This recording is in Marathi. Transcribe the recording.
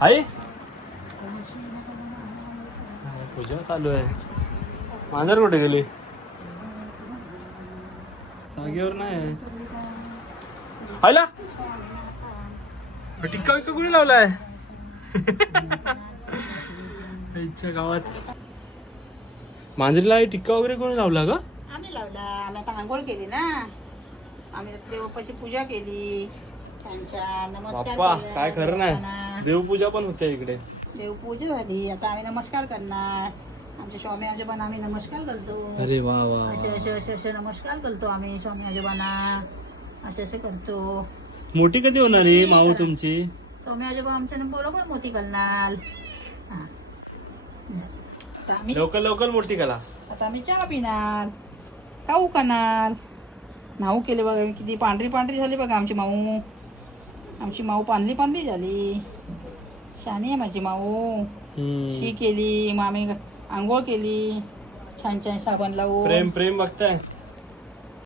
आई पूजा चालू आहे. मांजर कुठे गेली? जागेवर नाही. आला टिक्का विक्का कुणी लावलाय? आईच्या गावात मांजरीला टिक्का वगैरे कोणी लावला ग? आम्ही लावला. आम्ही आता आंघोळ केली ना, आम्ही देवबाप्पाची पूजा केली. छान छान नमस्कार बाप्पा केला काय खरं नाही, देवबाप्पांना. देवपूजा पण होते इकडे. देवपूजा झाली, आता आम्ही नमस्कार करणार. आमच्या स्वामी आजोबांना आम्ही नमस्कार करतो. अरे वा वा, असे असे असे असे नमस्कार करतो आम्ही स्वामी आजोबांना. असे असे करतो. मोठी कधी होणार आहे माऊ तुमची? स्वामी आजोबा आमच्या बरोबर मोठी करणार. हा. आता आम्ही लवकर लवकर मोठी करा. आता आम्ही चहा पिणार, खाऊ खाणार. नाऊ केले बघा किती पांढरी पांढरी झाली बघा आमची माऊ. आमची माऊ पांढरी पांढरी झाली. शानी आहे माझी माऊ. शी केली, मामी आंघोळ केली छान छान साबण लावून. प्रेम प्रेम बघताय.